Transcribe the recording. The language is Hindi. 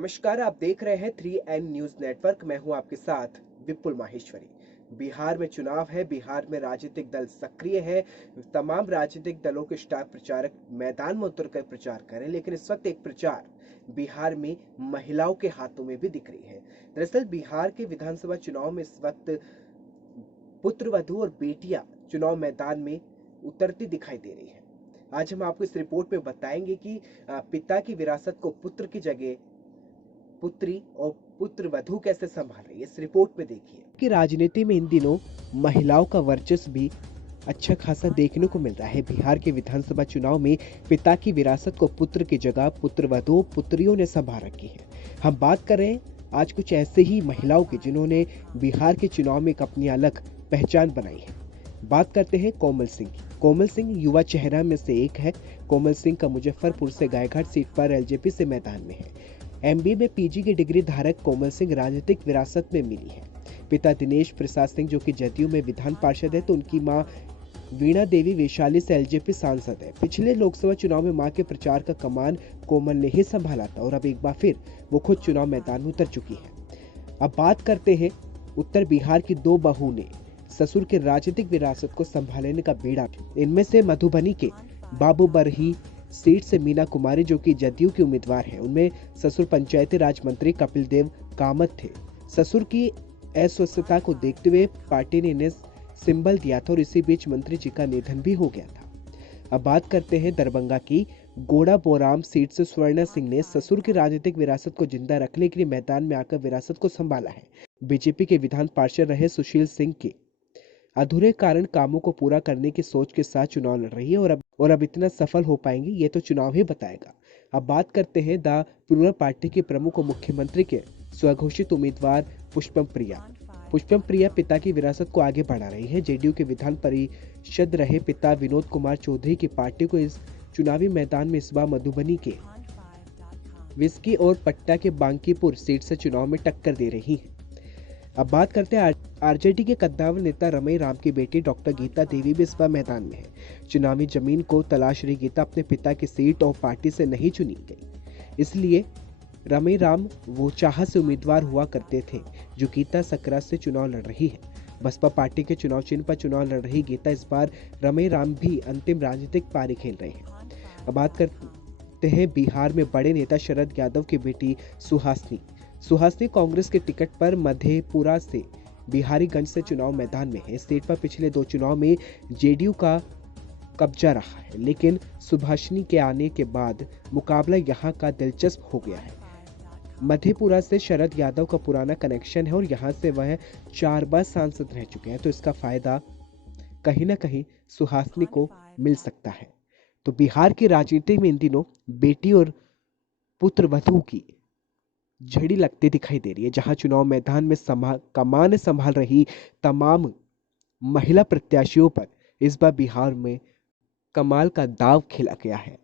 नमस्कार, आप देख रहे हैं 3N न्यूज नेटवर्क। मैं हूं आपके साथ विपुल माहेश्वरी। बिहार में चुनाव है। बिहार में राजनीतिक दल सक्रिय है। तमाम राजनीतिक दलों के स्टार प्रचारक मैदान में उतरकर प्रचार कर रहे हैं, लेकिन इस वक्त एक प्रचार बिहार में महिलाओं के हाथों में भी दिख रही है। दरअसल बिहार के विधानसभा चुनाव में इस वक्त पुत्र वधू और बेटियां चुनाव मैदान में उतरती दिखाई दे रही है। आज हम आपको इस रिपोर्ट में बताएंगे कि पिता की विरासत को पुत्र की जगह पुत्री और पुत्र वधू कैसे संभाल रही है, इस रिपोर्ट में देखिए कि राजनीति में इन दिनों महिलाओं का वर्चस्व भी अच्छा खासा देखने को मिल रहा है। बिहार के विधानसभा चुनाव में पिता की विरासत को पुत्र की जगह पुत्र वधू पुत्रियों ने संभाल रखी है। हम बात कर रहे हैं आज कुछ ऐसे ही महिलाओं की जिन्होंने बिहार के चुनाव में एक अपनी अलग पहचान बनाई है। बात करते हैं कोमल सिंह की। कोमल सिंह युवा चेहरा में से एक है। कोमल सिंह का मुजफ्फरपुर से गायघाट सीट पर एलजेपी से मैदान में है। एमबीए में पीजी की डिग्री धारक कोमल सिंह राजनीतिक विरासत में मिली है। पिता दिनेश प्रसाद सिंह जो कि जदयू में विधान पार्षद है, तो उनकी मां वीणा देवी वैशाली से एलजेपी सांसद है। पिछले लोकसभा चुनाव में मां के प्रचार का कमान कोमल ने ही संभाला था और अब एक बार फिर वो खुद चुनाव मैदान में उतर चुकी है। अब बात करते हैं उत्तर बिहार की दो बहू ने ससुर के राजनीतिक विरासत को संभालने का बेड़ा। इनमें से मधुबनी के बाबू बरही सीट से मीना कुमारी जो कि जदयू की उम्मीदवार है, उनमें ससुर पंचायती राज मंत्री कपिल देव कामत थे। ससुर की अस्वस्थता को देखते हुए पार्टी ने इन्हें सिंबल दिया था और इसी बीच मंत्री जी का निधन भी हो गया था। अब बात करते हैं दरभंगा की गोड़ा बोराम सीट से स्वर्णा सिंह ने ससुर की राजनीतिक विरासत को जिंदा रखने के लिए मैदान में आकर विरासत को संभाला है। बीजेपी के विधान पार्षद रहे सुशील सिंह के अधूरे कारण कामों को पूरा करने की सोच के साथ चुनाव लड़ रही है और अब इतना सफल हो पाएंगी ये तो चुनाव ही बताएगा। अब बात करते हैं द प्लूरल पार्टी के प्रमुख और मुख्यमंत्री के स्वघोषित उम्मीदवार पुष्पम प्रिया। पुष्पम प्रिया पिता की विरासत को आगे बढ़ा रही है। जेडीयू के विधान परिषद रहे पिता विनोद कुमार चौधरी की पार्टी को इस चुनावी मैदान में इस बार मधुबनी के विस्की और पट्टा के बांकीपुर सीट से चुनाव में टक्कर दे रही है। अब बात करते हैं आरजेडी के कद्दावर नेता रमई राम की बेटी डॉक्टर गीता देवी भी इस बार मैदान में है। चुनावी जमीन को तलाश रही गीता अपने पिता की सीट और पार्टी से नहीं चुनी गई, इसलिए रमई राम वो चाह से उम्मीदवार हुआ करते थे जो गीता सकरा से चुनाव लड़ रही है। बसपा पार्टी के चुनाव चिन्ह पर चुनाव लड़ रही गीता इस बार रमई राम भी अंतिम राजनीतिक पारी खेल रहे हैं। अब बात करते हैं बिहार में बड़े नेता शरद यादव की बेटी सुहासिनी कांग्रेस के टिकट पर मधेपुरा से बिहारीगंज से चुनाव मैदान में है। इस सीट पर पिछले दो चुनाव में जेडीयू का कब्जा रहा है, लेकिन सुभाषिनी के आने के बाद मुकाबला यहां का दिलचस्प हो गया है। मधेपुरा से शरद यादव का पुराना कनेक्शन है और यहां से वह 4 बार सांसद रह चुके हैं, तो इसका फायदा कहीं ना कहीं सुहासिनी को मिल सकता है। तो बिहार की राजनीति में इन दिनों बेटी और पुत्र वधू की झड़ी लगती दिखाई दे रही है, जहां चुनाव मैदान में कमान संभाल रही तमाम महिला प्रत्याशियों पर इस बार बिहार में कमाल का दाव खेला गया है।